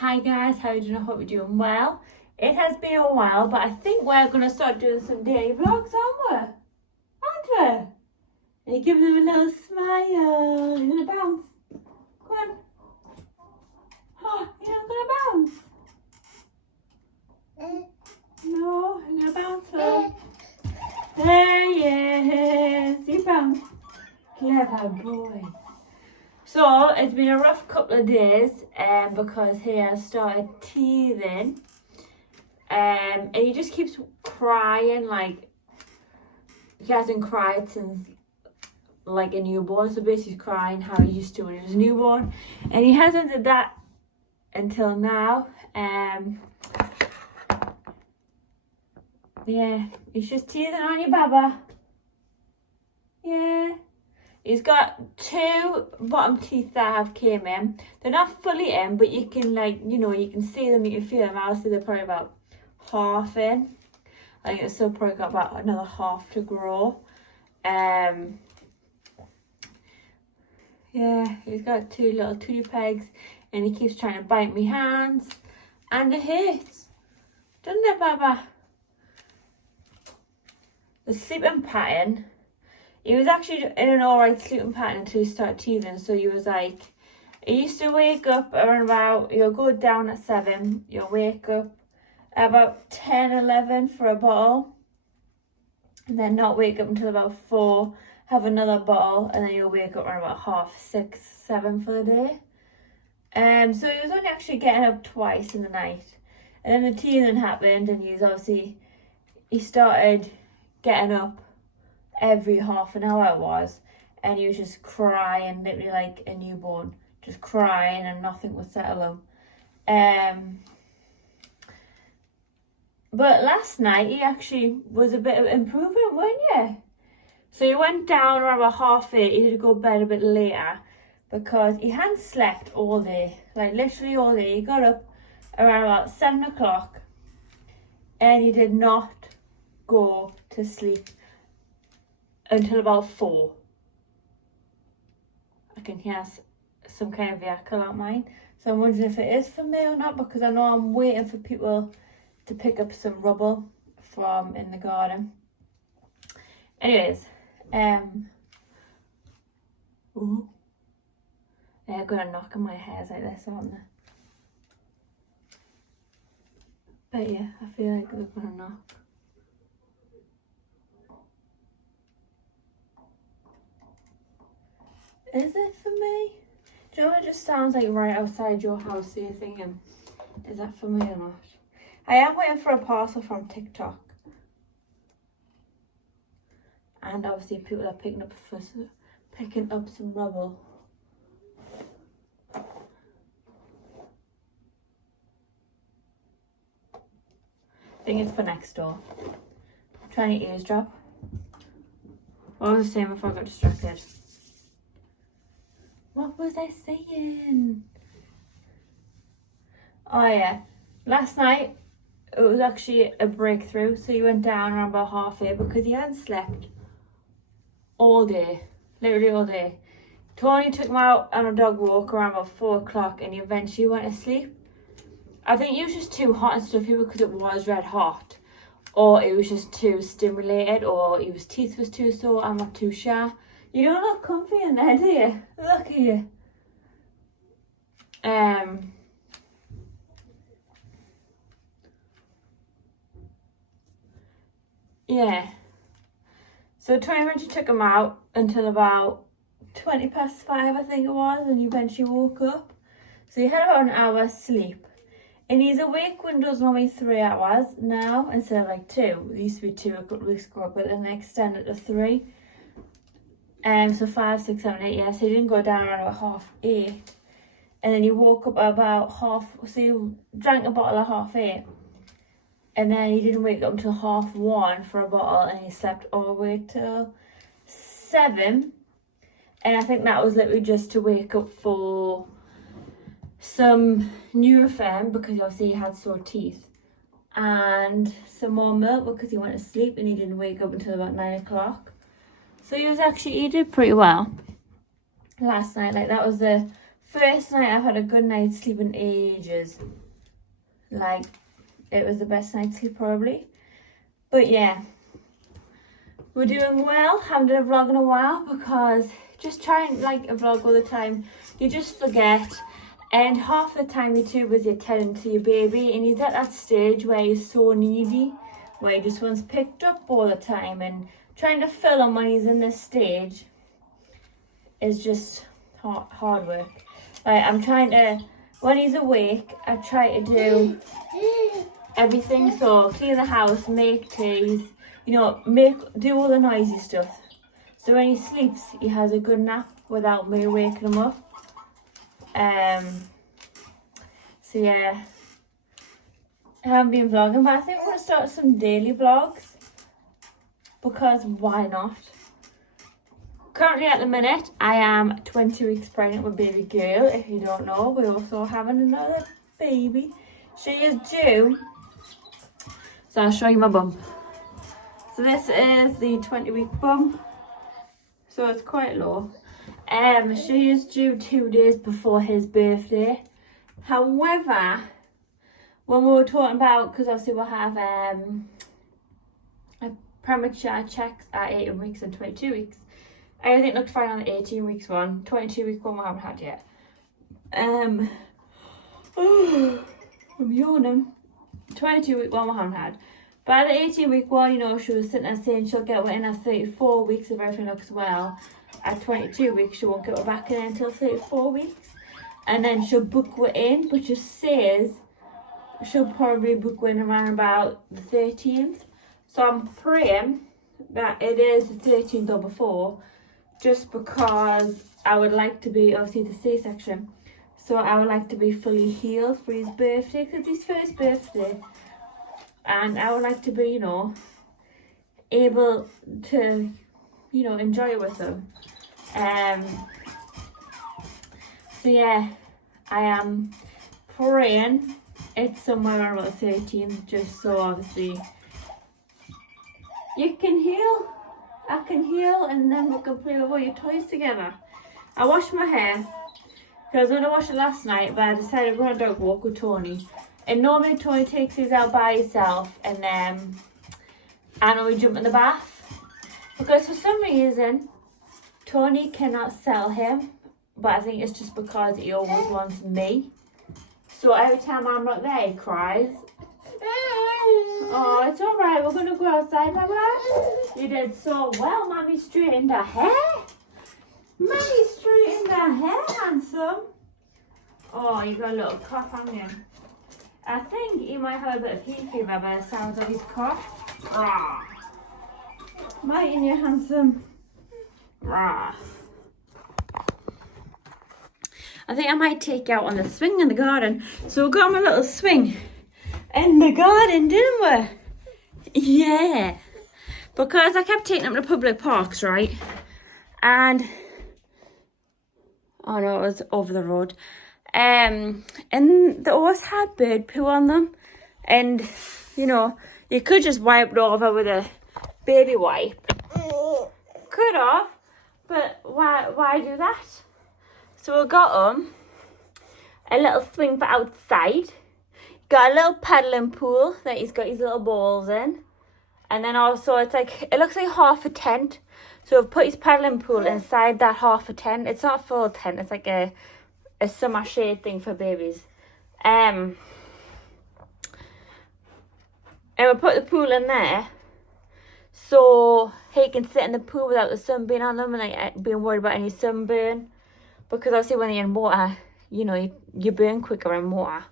Hi guys, how are you doing? I hope you're doing well. It has been a while, but I think we're going to start doing some daily vlogs, aren't we? Aren't we? And give them a little smile. You're going to bounce. Go on. Oh, you're not going to bounce? No, you're going to bounce for There he is. You bounce. Clever boy. So it's been a rough couple of days because he has started teething and he just keeps crying. Like, he hasn't cried since like a newborn, so basically he's crying how he used to when he was a newborn, and he hasn't did that until now. Yeah, he's just teething on you, Baba. Yeah. He's got two bottom teeth that have came in. They're not fully in, but you can you can see them, you can feel them. Obviously they're probably about half in. I think it's still probably got about another half to grow. Yeah, he's got two little tootie pegs and he keeps trying to bite me hands. And it hurts. Doesn't it, Baba? The sleeping pattern. He was actually in an alright sleeping pattern until he started teething. So he was like, he used to wake up around about, you'll go down at 7, you'll wake up at about 10, 11 for a bottle. And then not wake up until about 4, have another bottle. And then you'll wake up around about 6:30, 7 for the day. So he was only actually getting up twice in the night. And then the teething happened and he started getting up every half an hour it was, and he was just crying, literally like a newborn, just crying and nothing would settle him. But last night he actually was a bit of improvement, weren't you? So he went down around about 8:30. He did go to bed a bit later because he hadn't slept all day, like literally all day. He got up around about 7 o'clock and he did not go to sleep until about 4. I can hear some kind of vehicle out mine. So I'm wondering if it is for me or not, because I know I'm waiting for people to pick up some rubble from in the garden. Anyways, ooh. They're gonna knock on my hairs like this, aren't they? But yeah, I feel like they're gonna knock. Is it for me? Do you know, it just sounds like right outside your house, so you're thinking, is that for me or not? I am waiting for a parcel from TikTok. And obviously people are picking up some rubble. I think it's for next door. I'm trying to eavesdrop. What was I saying before I got distracted? What was I saying? Oh yeah, last night it was actually a breakthrough. So he went down around about 8:30 because he hadn't slept all day, literally all day. Tony took him out on a dog walk around about 4 o'clock and he eventually went to sleep. I think he was just too hot and stuffy because it was red hot, or it was just too stimulated, or his teeth was too sore. I'm not too sure. You don't look comfy in there, do you? Look at you. Yeah. So Tony eventually took him out until about 5:20, I think it was, and he eventually woke up. So he had about an hour's sleep. And his awake window's normally 3 hours now instead of like 2. It used to be 2 a couple of weeks ago, but then they extended to 3. So 5, 6, 7, 8, yeah. So he didn't go down around about 8:30. And then he woke up about so he drank a bottle at 8:30. And then he didn't wake up until 1:30 for a bottle, and he slept all the way till 7. And I think that was literally just to wake up for some Nurofen because obviously he had sore teeth, and some more milk because he went to sleep and he didn't wake up until about 9 o'clock. So he did pretty well last night. Like, that was the First night I've had a good night's sleep in ages. Like, it was the best night's sleep probably. But yeah, we're doing well. Haven't done a vlog in a while because just trying like a vlog all the time, you just forget. And half the time you're too busy attending to your baby, and he's at that stage where he's so needy, where he just wants picked up all the time, and trying to fill him when he's in this stage is just hard work. Like, I'm trying to, when he's awake, I try to do everything. So clean the house, make teas, do all the noisy stuff. So when he sleeps, he has a good nap without me waking him up. So yeah, I haven't been vlogging, but I think we're going to start some daily vlogs, because why not? Currently at the minute, I am 20 weeks pregnant with baby girl. If you don't know, we're also having another baby. She is due. So I'll show you my bum. So this is the 20-week bum. So it's quite low. She is due 2 days before his birthday. However, when we were talking about, because obviously we'll have a premature checks at 18 weeks and 22 weeks. Everything looks fine on the 18 weeks one. 22 week one we haven't had yet. I'm yawning. 22 week one we haven't had. But at the 18 week one, she was sitting there saying she'll get within her 34 weeks if everything looks well. At 22 weeks, she won't get her back in until 34 weeks. And then she'll book her in, but just says she'll probably book her in around about the 13th. So I'm praying that it is the 13th or before, just because I would like to be, obviously the C-section, so I would like to be fully healed for his birthday, because it's his first birthday. And I would like to be, able to, enjoy it with him. So yeah, I am praying it's somewhere around the 13th, just so obviously you can heal, I can heal, and then we can play with all your toys together. I washed my hair, because I was going to wash it last night, but I decided we're going to dog walk with Tony. And normally Tony takes his out by himself, and then Anna will jump in the bath. Because for some reason, Tony cannot sell him, but I think it's just because he always wants me. So every time I'm not there, he cries. Oh, it's alright, we're going to go outside, Mama. You did so well, Mommy straightened her hair. Mommy straightened her hair, handsome. Oh, you got a little cough on you. I think he might have a bit of heat fever by the sounds of his cough. Rah. Mightn't you, handsome? Rah. I think I might take you out on the swing in the garden. So we got my little swing in the garden, didn't we? Yeah. Because I kept taking them to public parks, right? And oh no, it was over the road. And they always had bird poo on them. And, you could just wipe it over with a baby wipe. Could have, but why do that? So we got him a little swing for outside. Got a little paddling pool that he's got his little balls in. And then also it looks like half a tent. So we've put his paddling pool inside that half a tent. It's not a full tent, it's like a summer shade thing for babies. And we put the pool in there so he can sit in the pool without the sun being on him and like being worried about any sunburn. Because obviously when you're in water, you burn quicker in water.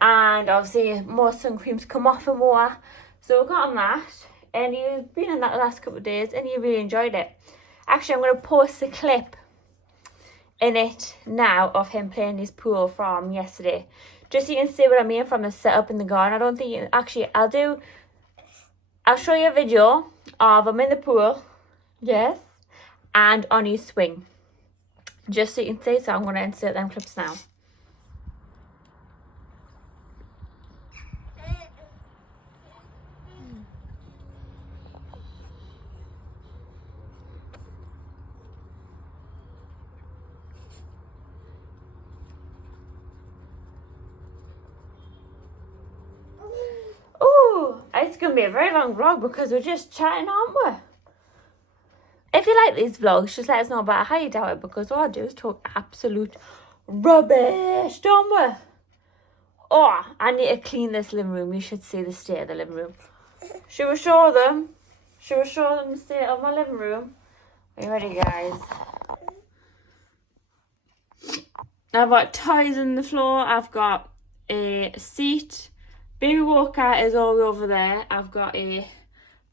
And obviously more sun creams come off in water. So we got him that. And he's been in that the last couple of days and he really enjoyed it. Actually, I'm going to post a clip in it now of him playing his pool from yesterday. Just so you can see what I mean from the setup in the garden. I don't think actually, I'll show you a video of him in the pool. Yes. And on his swing. Just so you can see. So I'm going to insert them clips now. going to be a very long vlog because we're just chatting, aren't we? If you like these vlogs, just let us know about how you do it, because all I do is talk absolute rubbish, don't we? Oh, I need to clean this living room. You should see the state of the living room. Should we show them? Should we show them the state of my living room? Are you ready, guys? I've got toys on the floor. I've got a seat. Baby walker is all the way over there. I've got a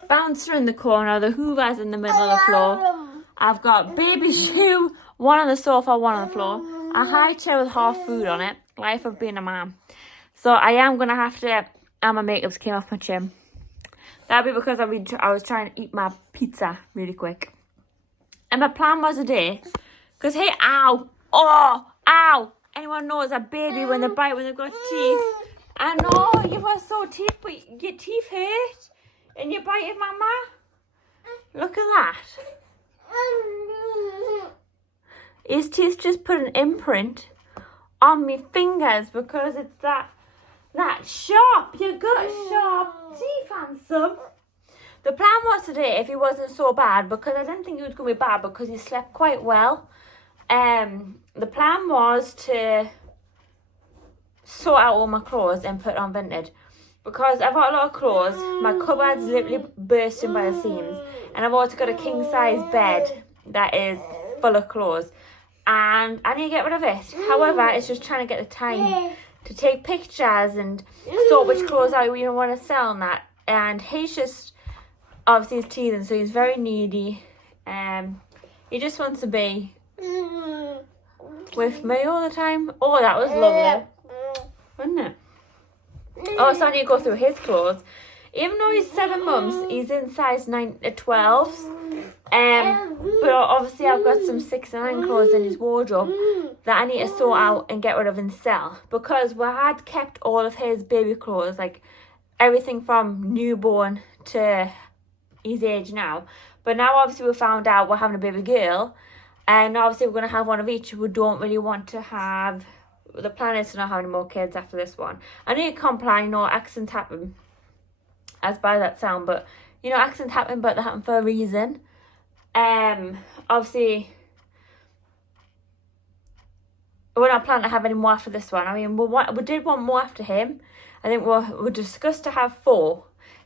bouncer in the corner. The Hoover's in the middle of the floor. I've got baby shoe, one on the sofa, one on the floor. A high chair with half food on it. Life of being a mom. So I am going to have to... And my makeup's came off my chin. That'll be because I was trying to eat my pizza really quick. And my plan was today... Because, hey, ow! Oh! Ow! Anyone knows a baby when they bite when they've got teeth? I know, you've got sore teeth, but your teeth hurt. And you bited mama. Look at that. His teeth just put an imprint on me fingers because it's that sharp. You got sharp teeth, handsome. The plan was today, if he wasn't so bad, because I didn't think he was going to be bad because he slept quite well. The plan was to sort out all my clothes and put on Vinted. Because I've got a lot of clothes, my cupboard's literally bursting by the seams. And I've also got a king size bed that is full of clothes. And I need to get rid of it. However, it's just trying to get the time to take pictures and sort which clothes out we don't want to sell and that. And he's just, obviously he's teething, so he's very needy. He just wants to be with me all the time. Oh, that was lovely, wasn't it? Oh, so I need to go through his clothes. Even though he's 7 months, he's in size 12s. But obviously I've got some 6 and 9 clothes in his wardrobe that I need to sort out and get rid of and sell. Because we had kept all of his baby clothes, like everything from newborn to his age now. But now obviously we found out we're having a baby girl. And obviously we're going to have one of each. We don't really want to have... The plan is to not have any more kids after this one. I know you can't plan, you know, accidents happen. As bad as that sound, but, you know, accidents happen, but they happen for a reason. Obviously, we're not planning to have any more after this one. I mean, we did want more after him. I think we discussed to have 4.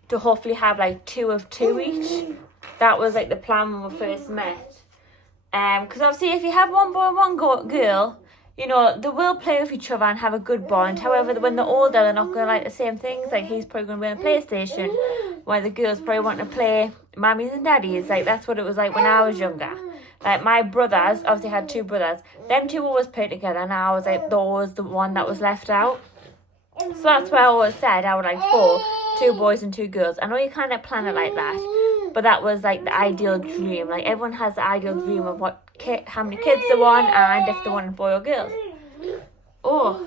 To hopefully have, like, 2 of 2 each. That was, like, the plan when we first met. Because obviously if you have one boy and one girl, you know, they will play with each other and have a good bond. However, when they're older, they're not going to like the same things. Like, he's probably going to be on a PlayStation, while the girls probably want to play Mummies and Daddies. Like, that's what it was like when I was younger. Like, my brothers, obviously had 2 brothers. Them 2 always played together, and I was like, the one that was left out. So that's why I always said I would like 4, 2 boys and 2 girls. I know you kind of plan it like that, but that was like the ideal dream. Like, everyone has the ideal dream of how many kids they want and if they want a boy or girl. Oh,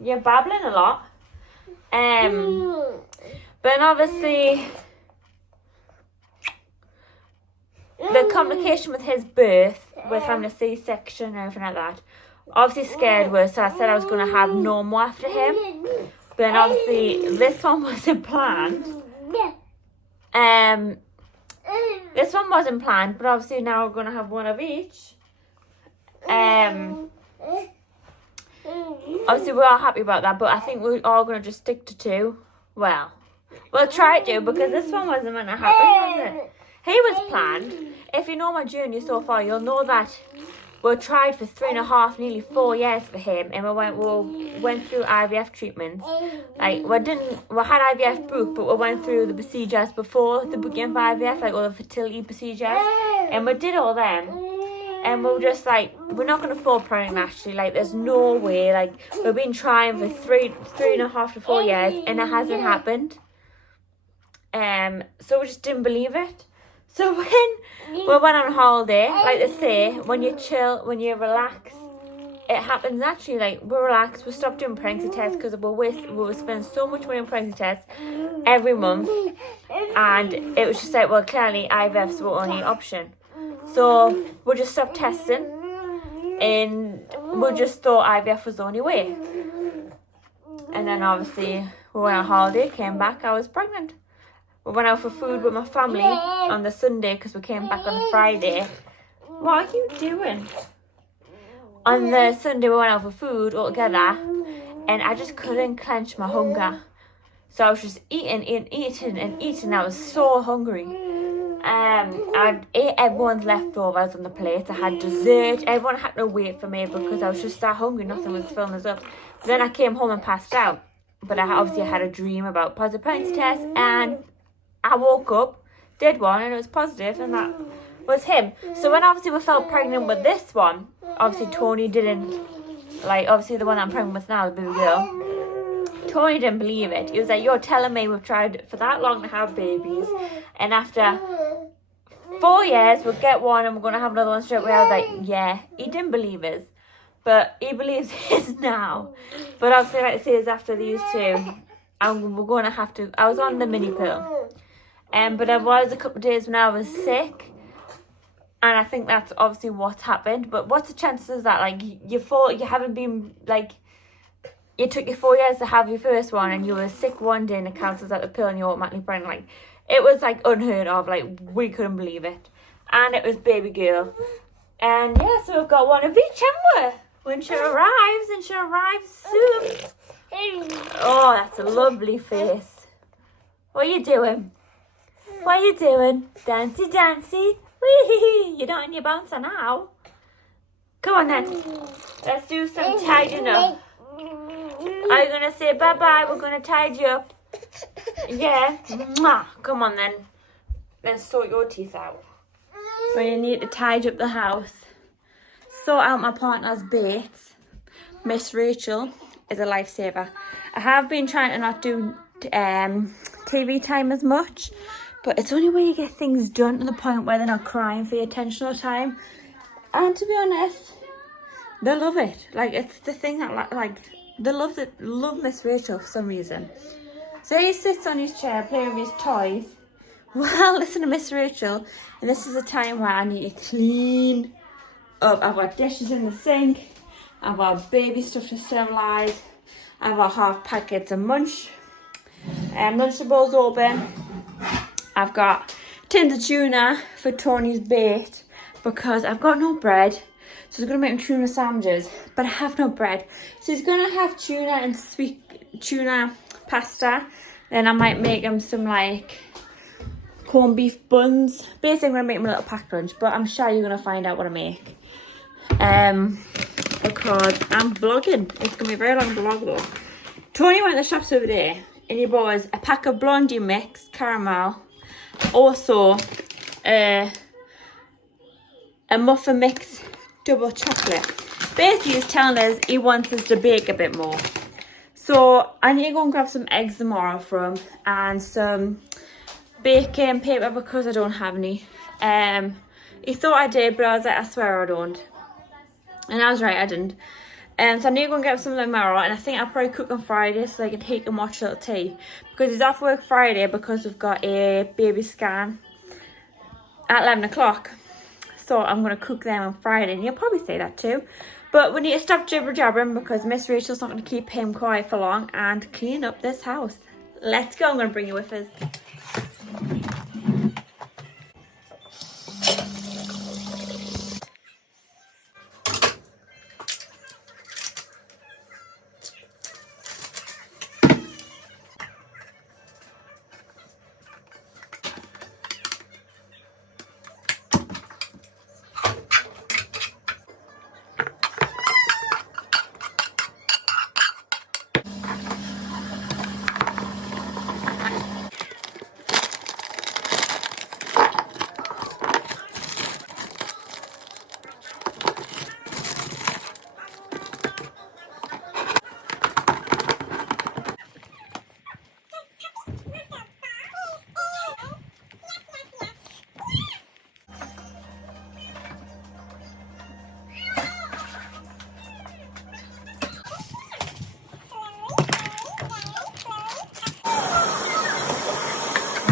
you're babbling a lot. But obviously the complication with his birth, with having a C-section and everything like that, obviously scared us. So I said I was going to have no more after him. But then obviously this one wasn't planned. This one wasn't planned, but obviously now we're going to have 1 of each. Obviously we are happy about that, but I think we're all going to just stick to 2. Well, we'll try to, because this one wasn't meant to happen, was it? He was planned. If you know my journey so far, you'll know that we tried for 3.5, nearly 4 years for him, and we went through IVF treatments. Like, we had IVF booked, but we went through the procedures before the beginning of IVF, like all the fertility procedures, and we did all them. And we were just like, we're not going to fall pregnant naturally. Like, there's no way. Like, we've been trying for 3.5 to 4 years, and it hasn't happened. So we just didn't believe it. So when we went on holiday, like they say, when you chill, when you relax, it happens naturally. Like, we relax, we stopped doing pregnancy tests because we were spending so much money on pregnancy tests every month. And it was just like, well, clearly IVF's the only option. So we just stopped testing, and we just thought IVF was the only way. And then obviously we went on holiday, came back, I was pregnant. we went out for food with my family on the Sunday because we came back on the Friday. What are you doing? On the Sunday we went out for food all together and I just couldn't clench my hunger. So I was just eating. I was so hungry. I ate everyone's leftovers on the plate. I had dessert. Everyone had to wait for me because I was just that hungry. Nothing was filling us up. But then I came home and passed out. But I obviously had a dream about positive pregnancy test, and I woke up, did one, and it was positive, and that was him. So when obviously we felt pregnant with this one, obviously Tony didn't, like, obviously the one that I'm pregnant with now, the baby girl, Tony didn't believe it. He was like, you're telling me we've tried for that long to have babies, and after 4 years we'll get one and we're going to have another one straight away. I was like, yeah. He didn't believe us, but he believes his now. But obviously, like I say, is after these two, and we're going to have to, I was on the mini pill, but I was a couple of days when I was sick, and I think that's obviously what's happened. But what's the chances that, like, you haven't been, like, it took you 4 years to have your first one, and you were sick one day and it counts as like the pill and you're automatically pregnant. Like, it was like unheard of. Like, we couldn't believe it. And it was baby girl. And yeah, so we've got one of each, haven't we? When she arrives, and she arrives soon. Oh, that's a lovely face. What are you doing? What are you doing? Dancy, dancy. Wee-hee-hee. You're not in your bouncer now. Come on then. Let's do some tidying up. Are you going to say bye-bye? We're going to tidy you up. Yeah. Mwah. Come on then. Let's sort your teeth out. We need to tidy up the house. Sort out my partner's baits. Miss Rachel is a lifesaver. I have been trying to not do TV time as much, but it's only when you get things done to the point where they're not crying for your attention all the time. And to be honest, they love it. Like, it's the thing that, like, they love Miss Rachel for some reason. So he sits on his chair playing with his toys. Well, listen to Miss Rachel, and this is a time where I need to clean up. I've got dishes in the sink. I've got baby stuff to sterilize. I've got half packets of Lunchables open. I've got tins of tuna for Tony's bait because I've got no bread. So he's going to make him tuna sandwiches, but I have no bread. So he's going to have tuna and sweet tuna pasta. Then I might make him some, like, corned beef buns. Basically, I'm going to make him a little packed lunch, but I'm sure you're going to find out what I make. Because I'm vlogging. It's going to be a very long vlog though. Tony went to the shops over there and he bought us a pack of Blondie mix caramel. Also, a muffin mix double chocolate. Basically, he's telling us he wants us to bake a bit more. So I need to go and grab some eggs tomorrow from and some baking paper because I don't have any. He thought I did, but I was like, I swear I don't. And I was right, I didn't. So I need to go and get some tomorrow, and I think I'll probably cook on Friday so I can take and watch a little tea. Because he's off work Friday because we've got a baby scan at 11 o'clock. So I'm going to cook them on Friday, and you'll probably say that too. But we need to stop jibber-jabbering because Miss Rachel's not going to keep him quiet for long and clean up this house. Let's go, I'm going to bring you with us.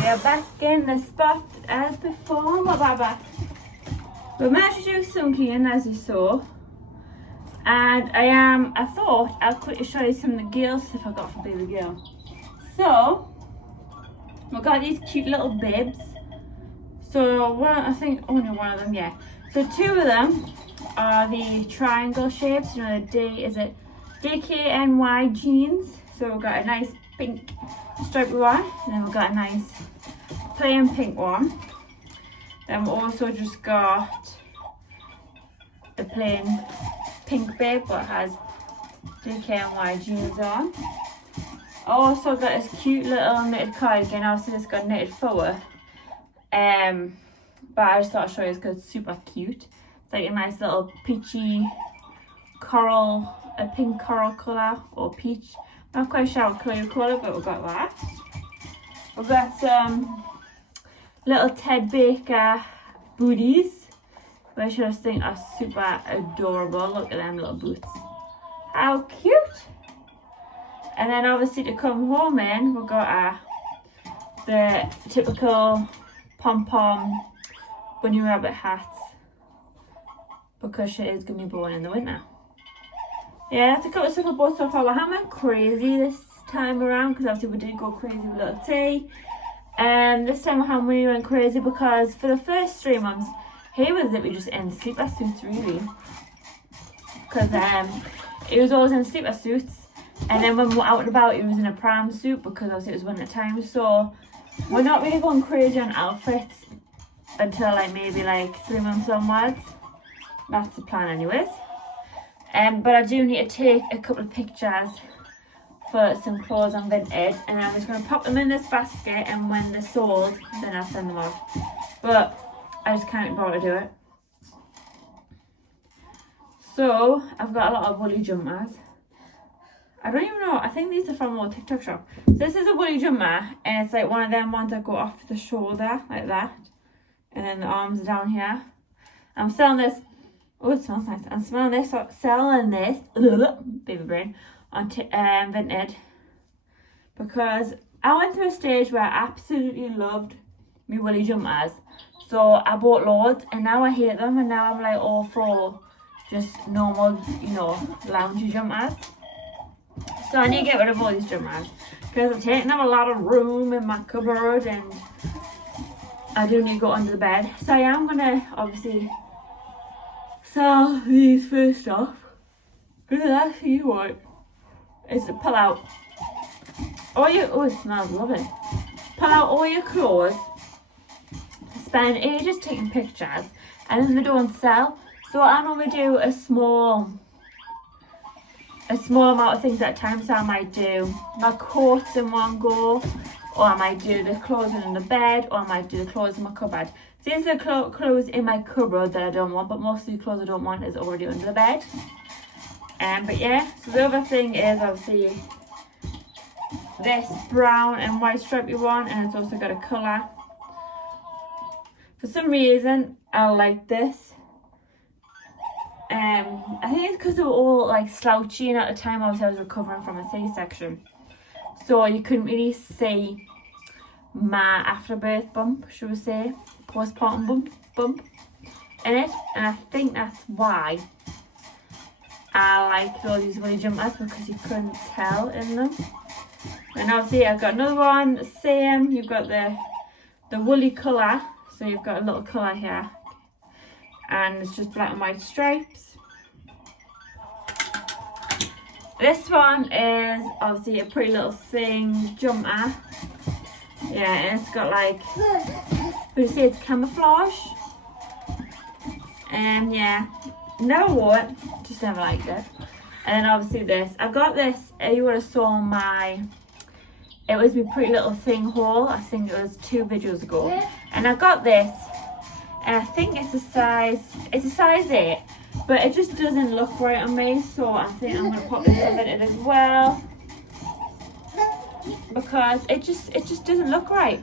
We're back in the spot as before, Baba. We managed to do some cleaning as you saw. And I thought I'll quickly show you some of the girl stuff I got for baby girl. So, We've got these cute little bibs. So I think only one of them, yeah. So two of them are the triangle shapes. You know, the DKNY jeans. So we've got a nice pink stripy one, and then we've got a nice plain pink one. Then we've also just got the plain pink bib, but has DKNY jeans on. I also got this cute little knitted cardigan. Obviously it's got knitted forward. But I just thought I'd show you because it's super cute. It's like a nice little peachy coral, a pink coral colour or peach. Not quite sure what colour you call it, but we've got that. We've got some little Ted Baker booties, which I just think are super adorable. Look at them little boots. How cute! And then obviously to come home in, we've got the typical pom-pom bunny rabbit hats, because she is going to be born in the winter. Yeah, that's a couple of stuff I bought so far. We haven't went crazy this time around, because obviously we did go crazy with little T. This time I haven't really went crazy because for the first 3 months, he was literally just in sleeper suits really. Because he was always in sleeper suits. And then when we were out and about, he was in a pram suit because obviously it was winter time. So we're not really going crazy on outfits until maybe 3 months onwards. That's the plan anyways. But I do need to take a couple of pictures for some clothes on Vinted, and I'm just going to pop them in this basket, and when they're sold, then I'll send them off. But I just can't bother to do it. So I've got a lot of woolly jumpers. I don't even know, I think these are from a TikTok shop. So this is a woolly jumper, and it's like one of them ones that go off the shoulder, like that. And then the arms are down here. I'm selling this, oh it smells nice. I'm selling this, baby brain, on Vinted. Because I went through a stage where I absolutely loved me woolly jumpers. So I bought loads, and now I hate them, and now I'm all for just normal, loungy jumpers. So I need to get rid of all these jumpers because it's taking up a lot of room in my cupboard, and I do need to go under the bed. So I am going to obviously sell these first off, because the last thing you want is to pull out all your, oh it smells lovely, pull out all your clothes, spend ages taking pictures, and then they don't sell. So I normally do a small amount of things at a time. So I might do my coats in one go, or I might do the clothes in the bed, or I might do the clothes in my cupboard. So these are the clothes in my cupboard that I don't want, but most of the clothes I don't want is already under the bed. But yeah, so the other thing is obviously this brown and white stripy one, and it's also got a colour. For some reason I like this. I think it's because they were all slouchy, and at the time obviously I was recovering from a C-section, so you couldn't really see my afterbirth bump, should we say, postpartum bump in it, and I think that's why I like all these woolly jumpers, because you couldn't tell in them. And obviously I've got another one, same, you've got the woolly colour, so you've got a little colour here, and it's just black and white stripes. This one is obviously a pretty little thing jumper. Yeah, and it's got what do you say, it's camouflage. And yeah, never wore it, just never liked it. And then obviously this, I got this, you would have saw it was my Pretty Little Thing haul, I think it was 2 videos ago. And I got this, and I think it's a size 8, but it just doesn't look right on me, so I think I'm going to pop this in it as well, because it just doesn't look right.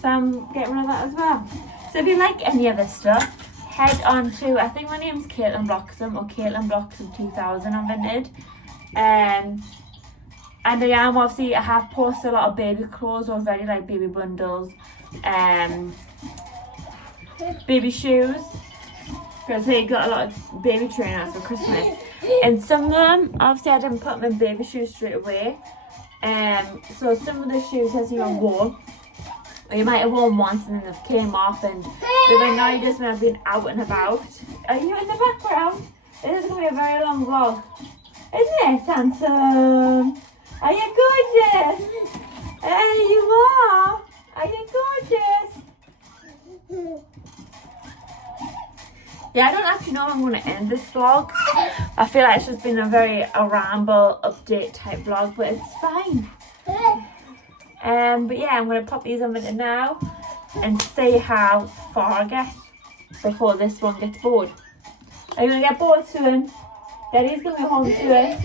So I'm getting rid of that as well. So if you like any of this stuff, head on to, I think my name's Caitlin Bloxham, or Caitlin Bloxham 2000 on Vinted. And I have posted a lot of baby clothes already, like baby bundles, baby shoes, because they got a lot of baby trainers for Christmas, and some of them obviously I didn't put them in baby shoes straight away, so some of the shoes hasn't even worn, Or you might have worn once and then they've came off and they've annoyed us when I've been out and about. Are you in the background? This is going to be a very long vlog. Isn't it, handsome? Are you gorgeous? There you are. Are you gorgeous? Yeah, I don't actually know how I'm going to end this vlog. I feel like it's just been a ramble update type vlog, but it's fine. But yeah, I'm going to pop these on with it now and see how far I get before this one gets bored. Are you going to get bored soon? Daddy's going to be home soon.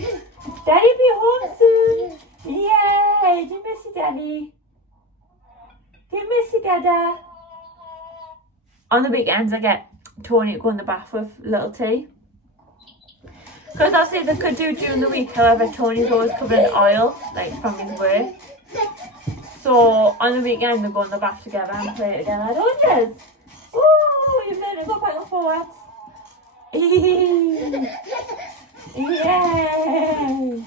Daddy be home soon. Yay! Do you miss your daddy? Do you miss your dada? On the weekends I get Tony to go in the bath with little T. Because obviously they could do during the week, however Tony's always covered in oil, like from his work. So on the weekend they go in the bath together and play together, don't you? Ooh, you've learned to go back and forwards. Yay!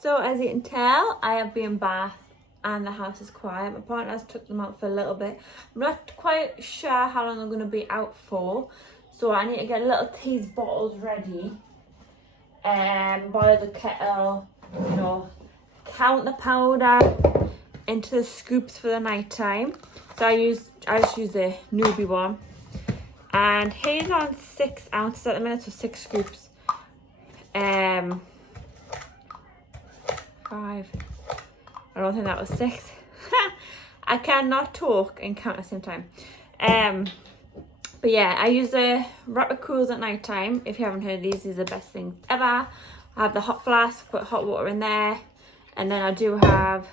So as you can tell, I have been bath and the house is quiet. My partner has took them out for a little bit. I'm not quite sure how long I'm going to be out for. So I need to get little teas bottles ready. Boil the kettle, you know, count the powder into the scoops for the night time. So I just use the newbie one. And he's on 6 ounces at the minute, so 6 scoops. 5. I don't think that was 6. I cannot talk and count at the same time. But yeah, I use the Rapid Cools at night time. If you haven't heard these are the best things ever. I have the hot flask, put hot water in there. And then I do have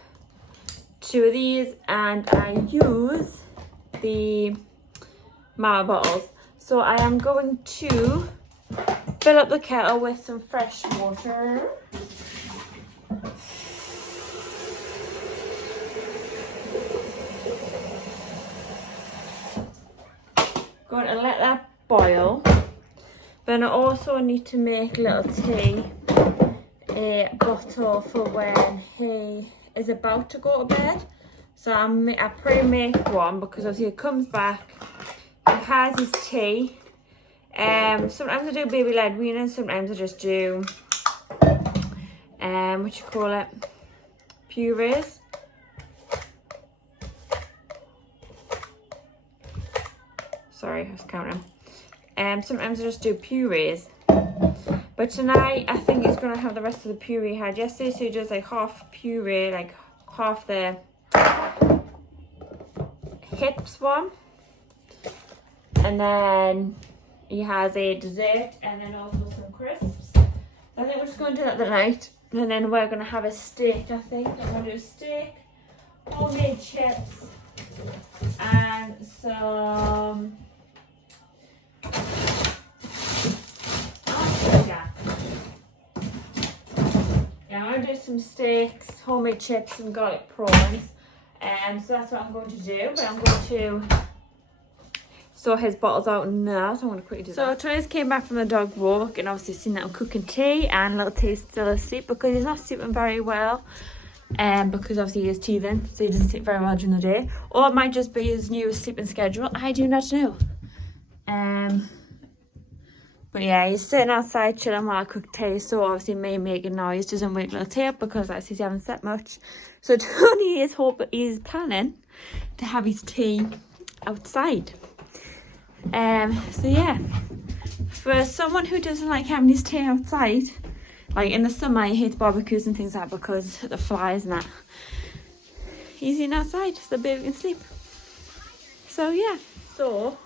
2 of these, and I use the Mama bottles. So I am going to fill up the kettle with some fresh water. Going to let that boil. Then I also need to make little T a bottle for when he is about to go to bed. So I pre-make one because obviously he comes back, he has his tea. Sometimes I do baby led weaning, sometimes I just do purees. Sorry, I was counting. Sometimes I just do purees. But tonight I think he's gonna have the rest of the puree he had yesterday, so he does like half puree, like half the hips one, and then he has a dessert and then also some crisps. I think we're just going to do that tonight, and then we're going to have a steak. I think I'm going to do a steak, homemade chips, and some I'm going to do some steaks, homemade chips and garlic prawns. So that's what I'm going to do. But I'm going to sort his bottles out now. So I'm going to quickly do that. So Tony's came back from the dog walk and obviously seen that I'm cooking tea. And little T's still asleep because he's not sleeping very well. Because obviously he is teething. So he doesn't sleep very well during the day. Or it might just be his new sleeping schedule. I do not know. But yeah, he's sitting outside chilling while I cook tea, so obviously me making noise doesn't wake little tea up because that's he hasn't slept much. So Tony is planning to have his tea outside. So yeah, for someone who doesn't like having his tea outside, like in the summer he hates barbecues and things like that because of the flies and that. He's in outside so the baby can sleep. So yeah, so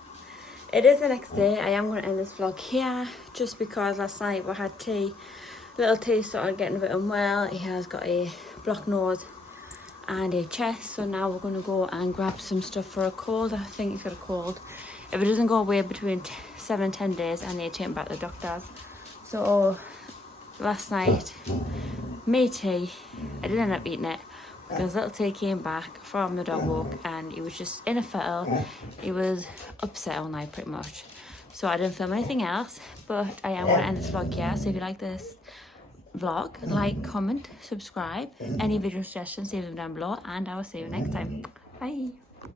it is the next day. I am going to end this vlog here just because last night we had tea. Little T started getting a bit unwell. He has got a blocked nose and a chest. So now we're going to go and grab some stuff for a cold. I think he's got a cold. If it doesn't go away between 7 and 10 days, I need to take him back to the doctor's. So last night, made tea. I didn't end up eating it. Because little T came back from the dog walk and he was just in a fettle. He was upset all night pretty much. So I didn't film anything else, but I am going to end this vlog here. So if you like this, vlog. Like, comment, subscribe. Any video suggestions, leave them down below, and I will see you next time. Bye.